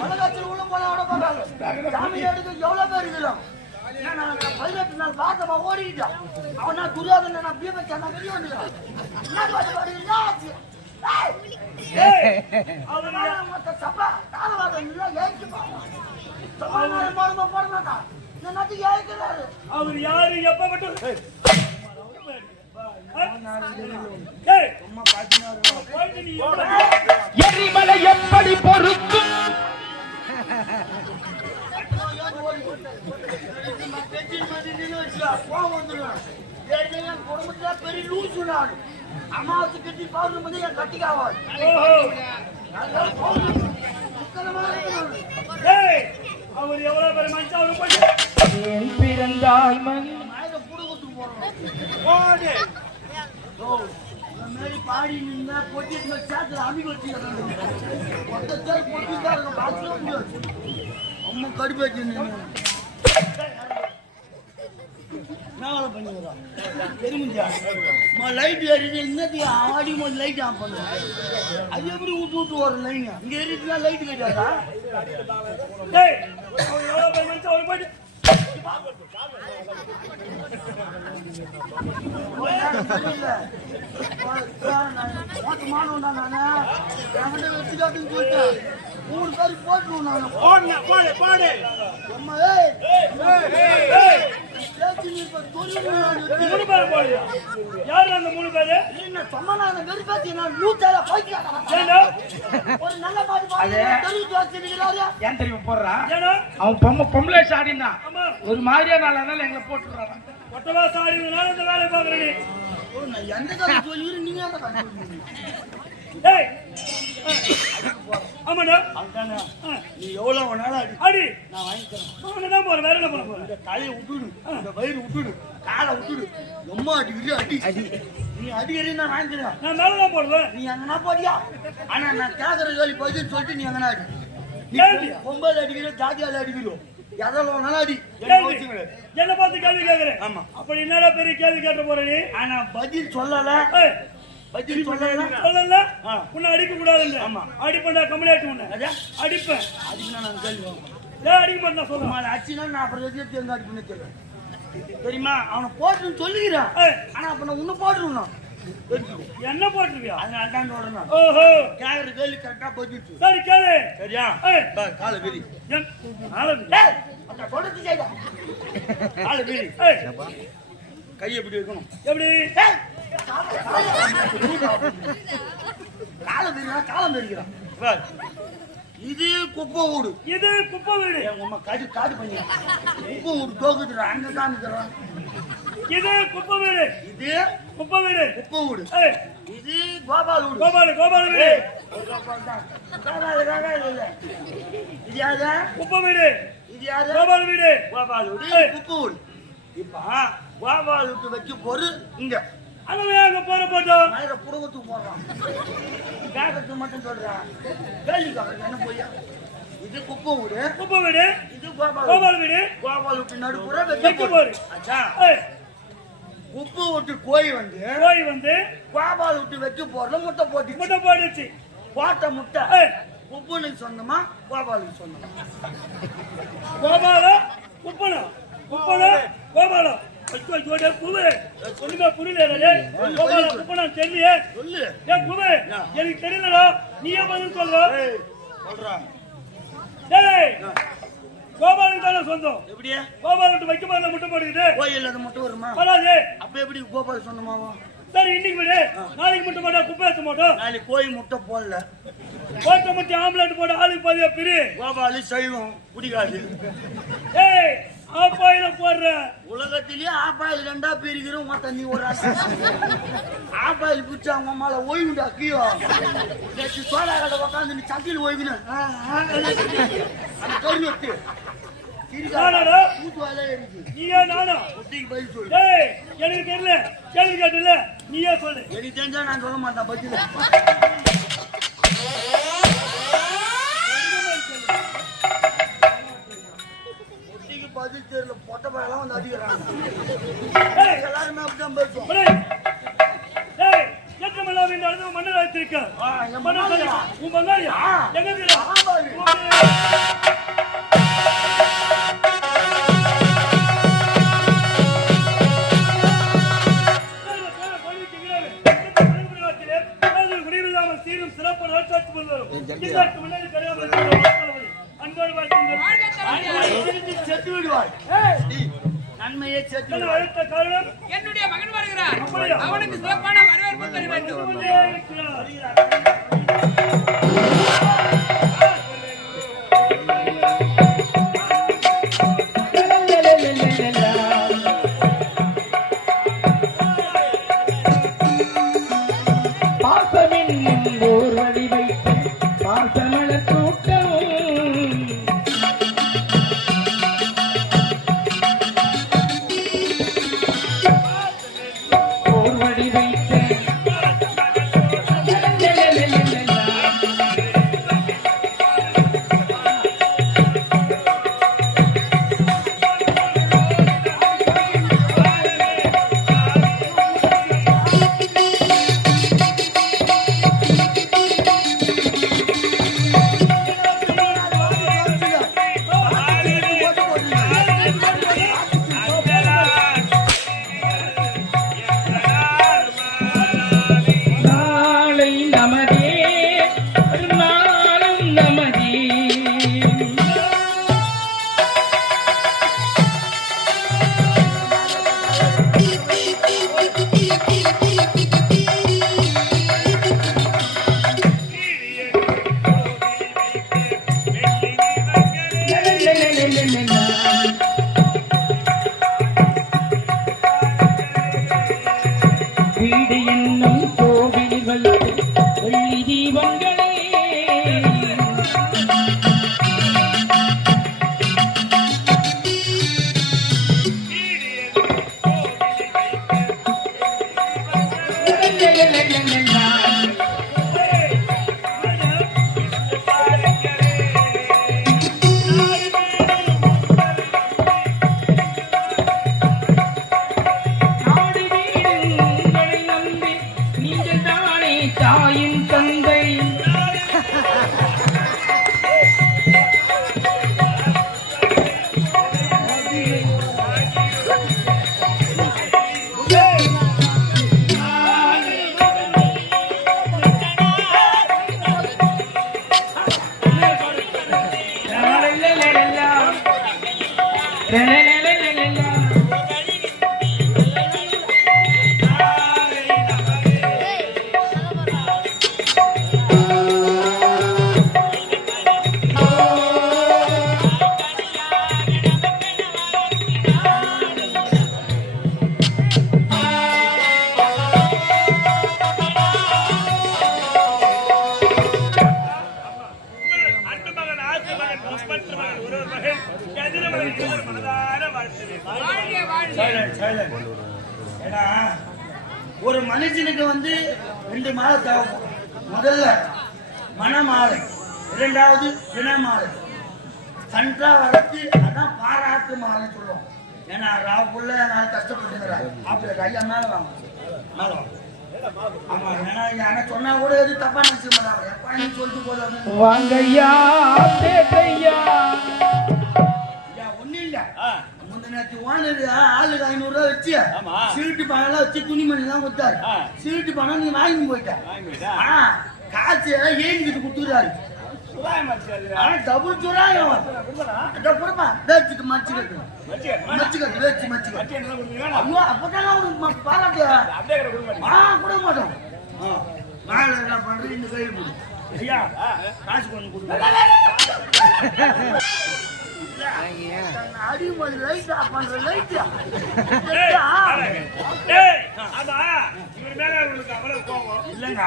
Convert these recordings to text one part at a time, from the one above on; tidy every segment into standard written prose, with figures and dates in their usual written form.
பலகாட்சியில் உள்ள போனா விட பார்த்தாங்க சாமி எடுத்து எவ்வளவு பேர் இருக்கிறோம் 18 நாள் பார்த்தமா ஓடிக்கிட்டான் அவன் நான் துரியாதன நான் பீபச்சா நான் வெளியே வந்துட்டான் என்ன பாட்டு பாடுறீங்க சப்பா தாளவாதம் போட மாட்டான் அவர் யாரு எப்ப மட்டும் எரிமலை எப்படி பொறுக்கும் குடும்பத்துல பெரிய லூசு நான் அம்மாவுக்கு கட்டி பாரு வந்து என் கட்டிக்காவாது அவர் எவ்வளவு பேர் மனுஷன் அவரு பிறந்தாய் மண் பாடி நின்னா பொட்டி சேர்த்து அமிக வச்சு அம்மா கடுப்பாச்சு பண்ணிடுறான் தெரியுமா லைட் ஏறிது இன்னத்துக்கு ஆடி போது லைட் ஆஃப் பண்ணுறேன் அது எப்படி விட்டு விட்டு வர லைன் இங்க ஏறிட்டுலாம் லைட் கிடையாதா மோசமானவன்டா நானு என்கிட்ட வச்சுக்காதுன்னு சொல்லிட்டேன் 3 பேர் போட்டுருவோம் நானு பாடு அம்மா யாரு அந்த 3 பேரு என்ன சொன்னாங்க வெறுப்பாத்தி நான் லூட்டால போய்க்கிறேன் ஒரு நல்ல பாட்டு பாடு தெரிஞ்சு வச்சிருக்கிறாரு ஏன் தெரியும் போடுறான் அவன் பொம்பளை சாடினா ஒரு மாதிரியா நாளானால எங்களை போட்டுறான் ஒட்டவா சாடினால இந்த வேலையை பாக்குறேன் நான் எந்த கதை சொல்லி நீங்க அந்த கதை ஏய் ஆமாடா நீ எவ்வளவு வேணாலும் அடி நான் வாங்கிக்கிறேன் அவனதான் போறேன் வேற என்ன பண்ண போறேன் இந்த தலையை விட்டுடு இந்த வயிறு விட்டுடு காலை விட்டுடு எம்மா அடி அடி நீ அடிக்கடி நான் வாங்கிக்கிறேன் நான் மேலதான் போடுவேன் நீ எங்கன்னா போடியா ஆனா நான் கேட்கற வேலை பதில் சொல்லிட்டு நீ எங்கன்னா அடி பொம்பளை அடிக்கிற ஜாதியால அடிக்கிறோம் எதெல்லாம் வேணாலும் அடி என்ன பார்த்து கேள்வி கேட்கிறேன் ஆமா அப்படி என்னடா பெரிய கேள்வி கேட்ட போற நீ ஆனா பதில் சொல்லல பதில் சொல்லல உன்னை அடிக்க கூடாதுன்னு ஆமா அடிப்பேன்டா கம்ப்ளைண்ட் உன்னை அடிப்பேன் அடிக்கணும் நான் கேள்வி அடிக்க மாட்டேன் சொல்லுவேன் அடிச்சுனா நான் அப்புறம் எதிர்த்து எங்க அடிப்புன்னு தெரியும் தெரியுமா அவனை போட்டுன்னு சொல்லிக்கிறான் ஆனா அப்ப நான் உன்னை போட்டுருணும் என்ன போட்டுருவியா அதனால தான் சொல்றேன் ஓஹோ கேக்குற கேள்வி கரெக்டா போயிடுச்சு சரி கேளு சரியா காலை விரி சொல்றது செய்த காலை விரி கை எப்படி இருக்கணும் எப்படி காலை விரினா காலம் தெரிகிறான் இது குப்பை வீடு இது குப்பை வீடு உங்க காடு பண்ணி குப்பை வீடு தோக்குதுடா அங்க காமிக்கிறான் இது குப்பை வீடு இது குப்பை வீடு குப்பை வீடு இது கோபால் வீடு கோபால் வீடு இது யாரு குப்பை வீடு இது யாரு கோபால் வீடு கோபால் வீடு குப்பை வீடு இப்ப கோபால் வீட்டு வச்சு பொருள் இங்க அங்க போற போட்டோம் மயிர புடுங்கத்துக்கு போடுறான் கேட்கறதுக்கு மட்டும் சொல்றான் கேள்வி என்ன போய் இது குப்பை வீடு இது கோபால் வீடு கோபால் வீட்டு நடுப்புற வைக்க போரு குப்பை விட்டு கோழி வந்து கோபால் விட்டு வைக்க போறல முட்டை போட்டுச்சு போட்ட முட்டை குப்புனுக்கு சொந்தமா கோபாலுக்கு சொந்தமா கோபாலம் குப்பனம் கோபாலம் ஒண்ணுமே புரியல குப்பனம் தெரியலையே எனக்கு தெரியலடா நீயே பதில் சொல்றான் கோபாலுக்கு தானே சொந்தம் எப்படியா கோபால் விட்டு வைக்க போதுல முட்டை போடுது கோயில் அது முட்டை வருமா வராது அப்ப எப்படி கோபால் சொந்தமாவும் சரி இன்னைக்கு விடு நாளைக்கு முட்டை போட்டா குப்பை ஏற்ற மாட்டோம் நாளைக்கு கோழி முட்டை போடல போட்ட முட்டை ஆம்லெட் போட ஆளுக்கு பாதியா பிரி கோபாலு சைவம் பிடிக்காது ஏய் ஆப்பாயில போடுற உலகத்திலேயே ஆப்பாயில் 2 பிரிக்கிறோம் மொத்தம் நீ ஒரு ஆப்பாயில் பிடிச்சா அவங்க அம்மால ஓய்வுண்டா கீழோ சோழா கடை உட்காந்து நீ சட்டியில் ஓய்வுன்னு அந்த கறி வச்சு நீயா நானா பதில் சொல்லு எனக்கு தெரியல கேள்வி கேட்டல நீயே சொல்லு எனக்கு தெரிஞ்சா நான் சொல்ல மாட்டேன் பதில் பதில் தெரியல பொட்ட பழம் வந்து அடிக்கிறாங்க எல்லாருமே அப்படிதான் பேசுவோம் மன்னர் வைத்திருக்க உன் பங்காளியா எங்க அன்போடு வாழ்த்துங்கள். செத்து விடுவாள். நன்மையே செத்து நான் விடுவாள். அழைத்த காரணம் என்னுடைய மகன் வருகிறார். அப்படியா? அவனுக்கு சிறப்பான வரவேற்பு தர வேண்டும். கொண்டே இருக்கிறார். பாசமின் ஓர் வழி வைத்து பாசமல கூட்டம் ஓர் வழி வைத்து நாளை நமதே நாளும் நமதே வீடு என்னும் கோவில் வைத்து வெள்ளி தீபங்களே நாடு வீடு உங்களை நம்பி நீங்கள் தானே தாயின் தந்தை அன்பு மகன் ஆசை மகன் முஸ்மத் மகன் ஒரு மகன் எதிர மகன் மனதார வாழ்த்துவேன். வாழ்க வாழ்க. Silent, silent. ஏன்னா ஒரு மனுஷனுக்கு வந்து 2 மாலை தேவைப்படும். முதல்ல மணமாலை, இரண்டாவது பிணமாலை. சன்றா வளர்த்து அதான் பாராட்டு மாலை சொல்லுவோம். ஏன்னா ராவுக்குள்ள நான் கஷ்டப்பட்டுங்கிறார். அப்படி கையா மேல வாங்க, மேல வாங்க. ஆமா, ஏன்னா யானை சொன்னா கூட எது தப்பா நினைச்சு மாட்டாங்க. எப்பா நீ சொல்லிட்டு போதும் அப்படின்னு. வாங்கய்யா பேட்டையா ஐயா, ஒண்ணும் இல்ல. முந்தின நேத்து ஓனர் ஆளுக்கு 500 ரூபாய் வச்சு சீட்டு பணம் எல்லாம் வச்சு துணிமணி எல்லாம் கொடுத்தாரு. சீட்டு பணம் நீ வாங்கி போயிட்ட. காசு எல்லாம் ஏங்கிட்டு கொடுத்துறாரு. ஆனா டபுள் சுராயம் கொடுப்பா. வேச்சுக்கு மச்சுக்கட்டு மச்சுக்கட்டு வேச்சு மச்சுக்கட்டு. ஐயோ, அப்பதான் அவனுக்கு பாராட்டு. கொடுக்க மாட்டோம். மேல என்ன பண்றது, இந்த கையில் கொடு. ஐயா, காசு கொஞ்சம் கொடுங்க. அடிமதி லைட்டா பண்ற லைட்டா. இல்லங்க,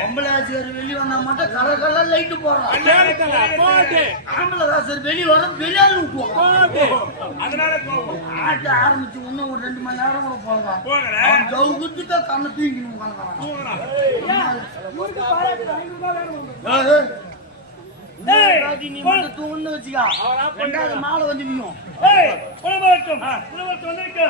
பொம்பளை ஆசிரியர் வெளியே வந்தா மட்டும் கலர் கலர் லைட்டு போடுறோம். ஆம்பளை ஆசிரியர் வெளியே வர வெளியால் விட்டுவோம். ஆட்ட ஆரம்பிச்சு இன்னும் ஒரு 2 மணி நேரம் கூட போகலாம். கவுத்துட்டா கண்ணை தூங்கிக்கணும். நீ மட்டும் தூங்கன்னு வச்சுக்கா, 2வது மாலை வந்து நிற்கும். குணமாட்டம் வந்திருக்க